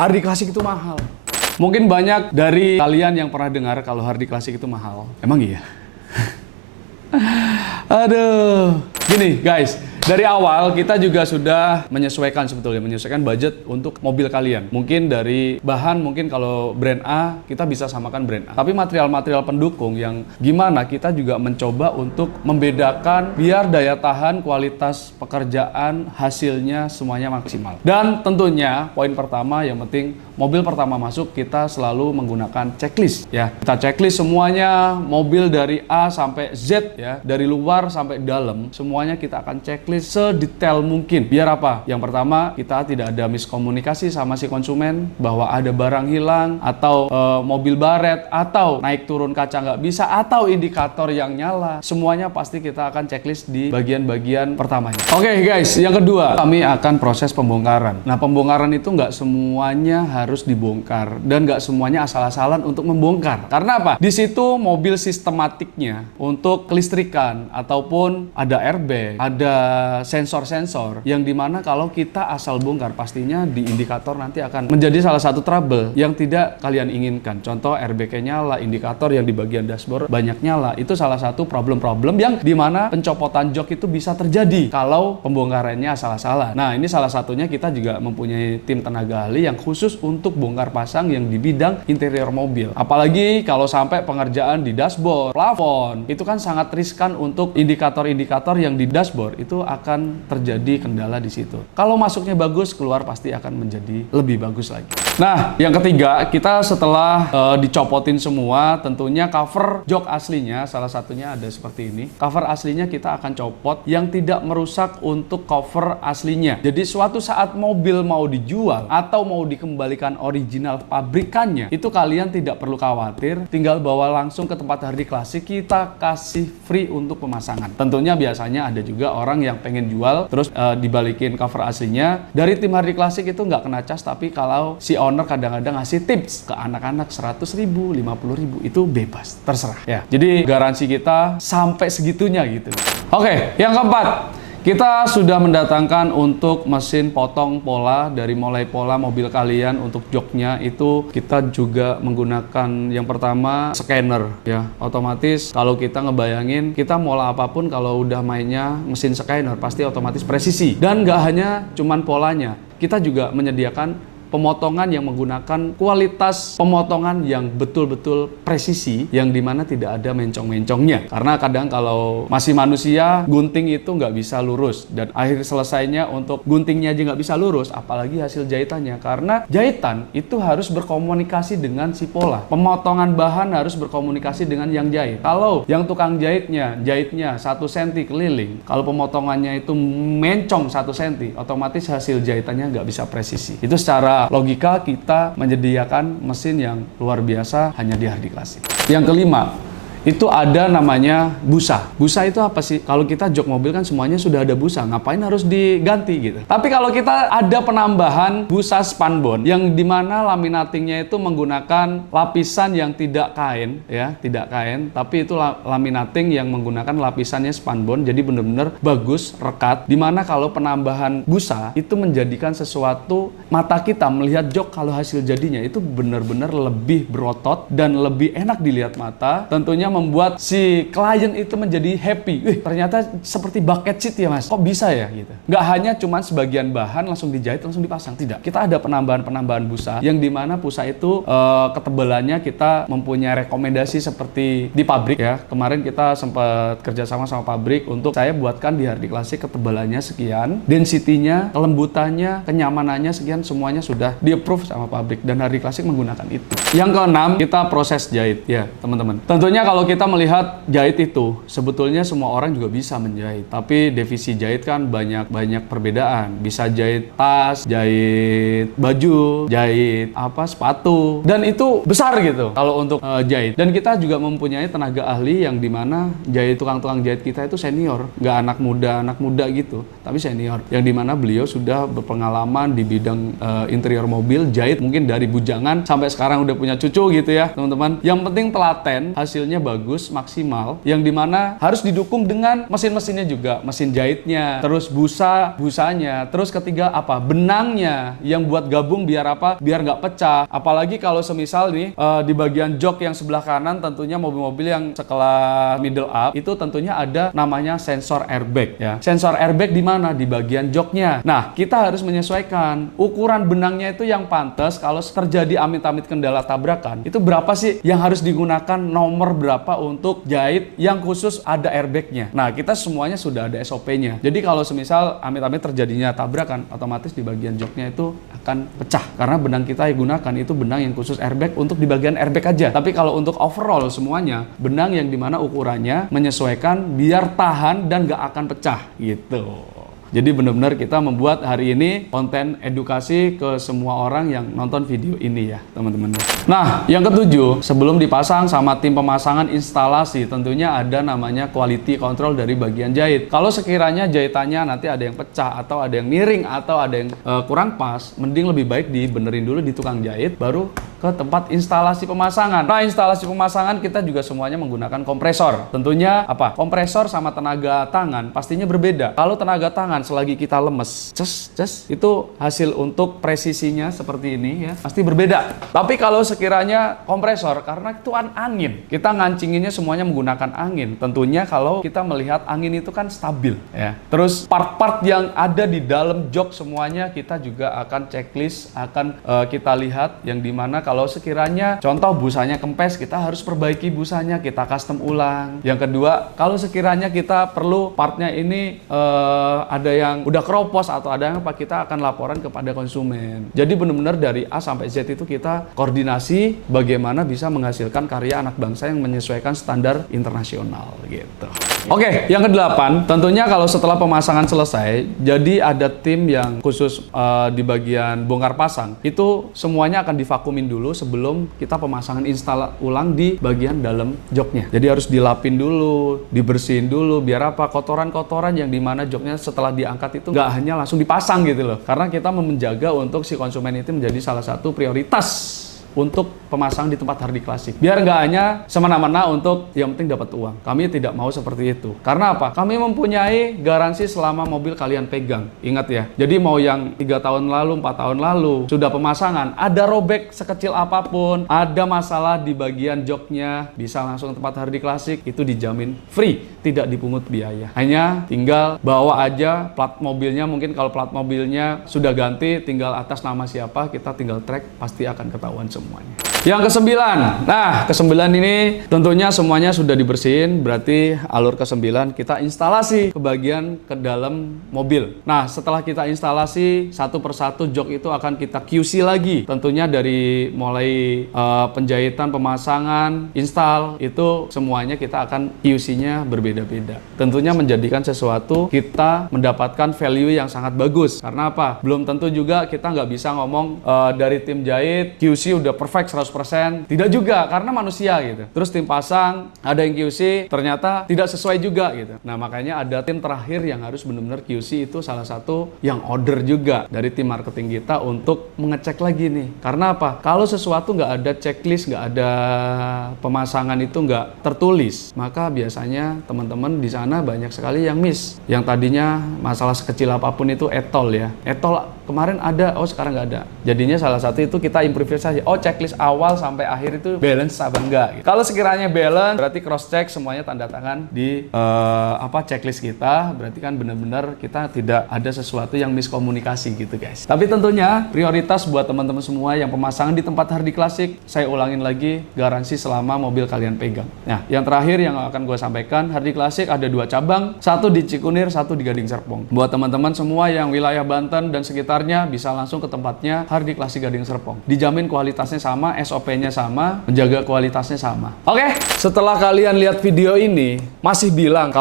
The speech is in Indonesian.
Hardi Classic itu mahal. Mungkin banyak dari kalian yang pernah dengar kalau Hardi Classic itu mahal. Emang iya? Aduh. Gini guys, dari awal kita juga sudah menyesuaikan budget untuk mobil kalian. Mungkin dari bahan, mungkin kalau brand A, kita bisa samakan brand A. Tapi material-material pendukung yang gimana kita juga mencoba untuk membedakan biar daya tahan, kualitas pekerjaan, hasilnya semuanya maksimal. Dan tentunya poin pertama yang penting, mobil pertama masuk kita selalu menggunakan checklist ya. Kita checklist semuanya, mobil dari A sampai Z ya, dari luar sampai dalam, semuanya kita akan checklist sedetail mungkin. Biar apa? Yang pertama, kita tidak ada miskomunikasi sama si konsumen bahwa ada barang hilang atau mobil baret atau naik turun kaca nggak bisa atau indikator yang nyala. Semuanya pasti kita akan checklist di bagian-bagian pertamanya. Oke guys, yang kedua kami akan proses pembongkaran. Nah, pembongkaran itu nggak semuanya harus dibongkar dan nggak semuanya asal-asalan untuk membongkar. Karena apa? Di situ mobil sistematiknya untuk kelistrikan ataupun ada airbag, ada sensor-sensor yang dimana kalau kita asal bongkar pastinya di indikator nanti akan menjadi salah satu trouble yang tidak kalian inginkan. Contoh airbag-nya nyala, indikator yang di bagian dashboard banyak nyala. Itu salah satu problem-problem yang dimana pencopotan jok itu bisa terjadi kalau pembongkarannya asal-asalan. Nah, ini salah satunya kita juga mempunyai tim tenaga ahli yang khusus untuk bongkar pasang yang di bidang interior mobil. Apalagi kalau sampai pengerjaan di dashboard, plafon, itu kan sangat riskan untuk indikator-indikator yang di dashboard itu akan terjadi kendala di situ. Kalau masuknya bagus, keluar pasti akan menjadi lebih bagus lagi. Nah, yang ketiga, kita setelah dicopotin semua, tentunya cover jok aslinya, salah satunya ada seperti ini. Cover aslinya kita akan copot yang tidak merusak untuk cover aslinya. Jadi suatu saat mobil mau dijual atau mau dikembalikan original pabrikannya, itu kalian tidak perlu khawatir, tinggal bawa langsung ke tempat Hardi Classic, kita kasih free untuk pemasangan. Tentunya biasanya ada juga orang yang pengen jual terus dibalikin cover aslinya. Dari tim Hardi Classic itu nggak kena cas, tapi kalau si owner kadang-kadang ngasih tips ke anak-anak 100.000, 50.000 itu bebas, terserah ya. Jadi garansi kita sampai segitunya gitu. Oke, yang keempat, kita sudah mendatangkan untuk mesin potong pola. Dari mulai pola mobil kalian untuk joknya itu kita juga menggunakan yang pertama scanner ya. Otomatis kalau kita ngebayangin kita pola apapun kalau udah mainnya mesin scanner pasti otomatis presisi. Dan nggak hanya cuman polanya, kita juga menyediakan pemotongan yang menggunakan kualitas pemotongan yang betul-betul presisi, yang dimana tidak ada mencong-mencongnya. Karena kadang kalau masih manusia, gunting itu nggak bisa lurus. Dan akhir selesainya untuk guntingnya aja nggak bisa lurus, apalagi hasil jahitannya. Karena jahitan itu harus berkomunikasi dengan si pola. Pemotongan bahan harus berkomunikasi dengan yang jahit. Kalau yang tukang jahitnya 1 cm keliling, kalau pemotongannya itu mencong 1 cm, otomatis hasil jahitannya nggak bisa presisi. Itu secara logika kita menyediakan mesin yang luar biasa hanya di Hardi Classic. Yang kelima, itu ada namanya busa. Busa itu apa sih? Kalau kita jok mobil kan semuanya sudah ada busa, ngapain harus diganti gitu. Tapi kalau kita ada penambahan busa spunbond yang dimana laminatingnya itu menggunakan lapisan yang tidak kain ya, tidak kain, tapi itu laminating yang menggunakan lapisannya spunbond, jadi benar-benar bagus, rekat. Dimana kalau penambahan busa itu menjadikan sesuatu mata kita melihat jok kalau hasil jadinya itu benar-benar lebih berotot dan lebih enak dilihat mata. Tentunya membuat si klien itu menjadi happy. Ternyata seperti bucket seat ya mas, kok bisa ya gitu. Nggak hanya cuman sebagian bahan langsung dijahit langsung dipasang, tidak. Kita ada penambahan busa yang dimana busa itu ketebalannya kita mempunyai rekomendasi seperti di pabrik ya. Kemarin kita sempat kerjasama sama pabrik untuk saya buatkan di Hardi Classic ketebalannya sekian, density-nya, kelembutannya, kenyamanannya sekian, semuanya sudah di-approve sama pabrik dan Hardi Classic menggunakan itu. Yang keenam, kita proses jahit ya teman-teman. Tentunya kalau kita melihat jahit itu, sebetulnya semua orang juga bisa menjahit. Tapi divisi jahit kan banyak perbedaan. Bisa jahit tas, jahit baju, jahit sepatu. Dan itu besar gitu kalau untuk jahit. Dan kita juga mempunyai tenaga ahli yang dimana tukang-tukang jahit kita itu senior. Nggak anak muda gitu, tapi senior. Yang dimana beliau sudah berpengalaman di bidang interior mobil, jahit mungkin dari bujangan sampai sekarang udah punya cucu gitu ya teman-teman. Yang penting telaten, hasilnya bagus, maksimal, yang dimana harus didukung dengan mesin-mesinnya juga, mesin jahitnya, terus busanya, terus ketiga apa? Benangnya yang buat gabung biar apa? Biar nggak pecah. Apalagi kalau semisal nih di bagian jok yang sebelah kanan, tentunya mobil-mobil yang sekelas middle up itu tentunya ada namanya sensor airbag ya. Sensor airbag di mana? Di bagian joknya. Nah, kita harus menyesuaikan ukuran benangnya itu yang pantas kalau terjadi amit-amit kendala tabrakan. Itu berapa sih yang harus digunakan, nomor berapa untuk jahit yang khusus ada airbagnya. Nah, kita semuanya sudah ada SOP-nya. Jadi kalau semisal amit-amit terjadinya tabrakan, otomatis di bagian joknya itu akan pecah. Karena benang kita yang gunakan itu benang yang khusus airbag untuk di bagian airbag aja. Tapi kalau untuk overall semuanya, benang yang dimana ukurannya menyesuaikan biar tahan dan gak akan pecah gitu. Jadi benar-benar kita membuat hari ini konten edukasi ke semua orang yang nonton video ini ya teman-teman. Nah yang ketujuh, sebelum dipasang sama tim pemasangan instalasi tentunya ada namanya quality control dari bagian jahit. Kalau sekiranya jahitannya nanti ada yang pecah atau ada yang miring atau ada yang kurang pas, mending lebih baik dibenerin dulu di tukang jahit baru ke tempat instalasi pemasangan. Nah instalasi pemasangan kita juga semuanya menggunakan kompresor. Tentunya apa? Kompresor sama tenaga tangan pastinya berbeda. Kalau tenaga tangan selagi kita lemes, itu hasil untuk presisinya seperti ini ya, pasti berbeda. Tapi kalau sekiranya kompresor, karena itu angin, kita ngancinginnya semuanya menggunakan angin. Tentunya kalau kita melihat angin itu kan stabil ya. Terus part-part yang ada di dalam jok semuanya kita juga akan checklist, akan kita lihat yang dimana kalau sekiranya contoh busanya kempes, kita harus perbaiki busanya, kita custom ulang. Yang kedua, kalau sekiranya kita perlu partnya ini ada yang udah keropos atau ada yang apa, kita akan laporan kepada konsumen. Jadi benar-benar dari A sampai Z itu kita koordinasi bagaimana bisa menghasilkan karya anak bangsa yang menyesuaikan standar internasional gitu. Oke, yang kedelapan, tentunya kalau setelah pemasangan selesai, jadi ada tim yang khusus di bagian bongkar pasang. Itu semuanya akan divakumin dulu sebelum kita pemasangan install ulang di bagian dalam joknya. Jadi harus dilapin dulu, dibersihin dulu, biar apa? Kotoran-kotoran yang dimana joknya setelah diangkat itu nggak hanya langsung dipasang gitu loh. Karena kita menjaga untuk si konsumen itu menjadi salah satu prioritas untuk pemasang di tempat Hardi Classic. Biar nggak hanya semena-mena untuk yang penting dapat uang. Kami tidak mau seperti itu. Karena apa? Kami mempunyai garansi selama mobil kalian pegang. Ingat ya. Jadi mau yang 3 tahun lalu, 4 tahun lalu, sudah pemasangan, ada robek sekecil apapun, ada masalah di bagian joknya, bisa langsung ke tempat Hardi Classic, itu dijamin free, tidak dipungut biaya. Hanya tinggal bawa aja plat mobilnya, mungkin kalau plat mobilnya sudah ganti, tinggal atas nama siapa, kita tinggal track, pasti akan ketahuan semuanya. Yang ke-9, nah ke-9 ini tentunya semuanya sudah dibersihin, berarti alur ke-9 kita instalasi ke bagian ke dalam mobil. Nah setelah kita instalasi satu persatu jok itu akan kita QC lagi, tentunya dari mulai penjahitan, pemasangan, install, itu semuanya kita akan QC-nya berbeda-beda. Tentunya menjadikan sesuatu kita mendapatkan value yang sangat bagus. Karena apa? Belum tentu juga kita nggak bisa ngomong dari tim jahit QC udah perfect 100%, tidak juga karena manusia gitu. Terus tim pasang ada yang QC ternyata tidak sesuai juga gitu. Nah makanya ada tim terakhir yang harus benar-benar QC, itu salah satu yang order juga dari tim marketing kita untuk mengecek lagi nih. Karena apa? Kalau sesuatu nggak ada checklist, nggak ada pemasangan itu nggak tertulis, maka biasanya teman-teman di sana banyak sekali yang miss. Yang tadinya masalah sekecil apapun itu etol ya. Etol kemarin ada, oh sekarang nggak ada. Jadinya salah satu itu kita improve saja. Oh checklist awal sampai akhir itu balance apa enggak gitu. Kalau sekiranya balance berarti cross check semuanya tanda tangan di checklist kita, berarti kan benar-benar kita tidak ada sesuatu yang miskomunikasi gitu guys. Tapi tentunya prioritas buat teman-teman semua yang pemasangan di tempat Hardi Classic, saya ulangin lagi, garansi selama mobil kalian pegang. Nah yang terakhir yang akan gue sampaikan, Hardi Classic ada 2 cabang, satu di Cikunir, satu di Gading Serpong. Buat teman-teman semua yang wilayah Banten dan sekitarnya bisa langsung ke tempatnya Hardi Classic Gading Serpong. Dijamin kualitasnya sama, SOP-nya sama, menjaga kualitasnya sama. Oke, setelah kalian lihat video ini masih bilang kalau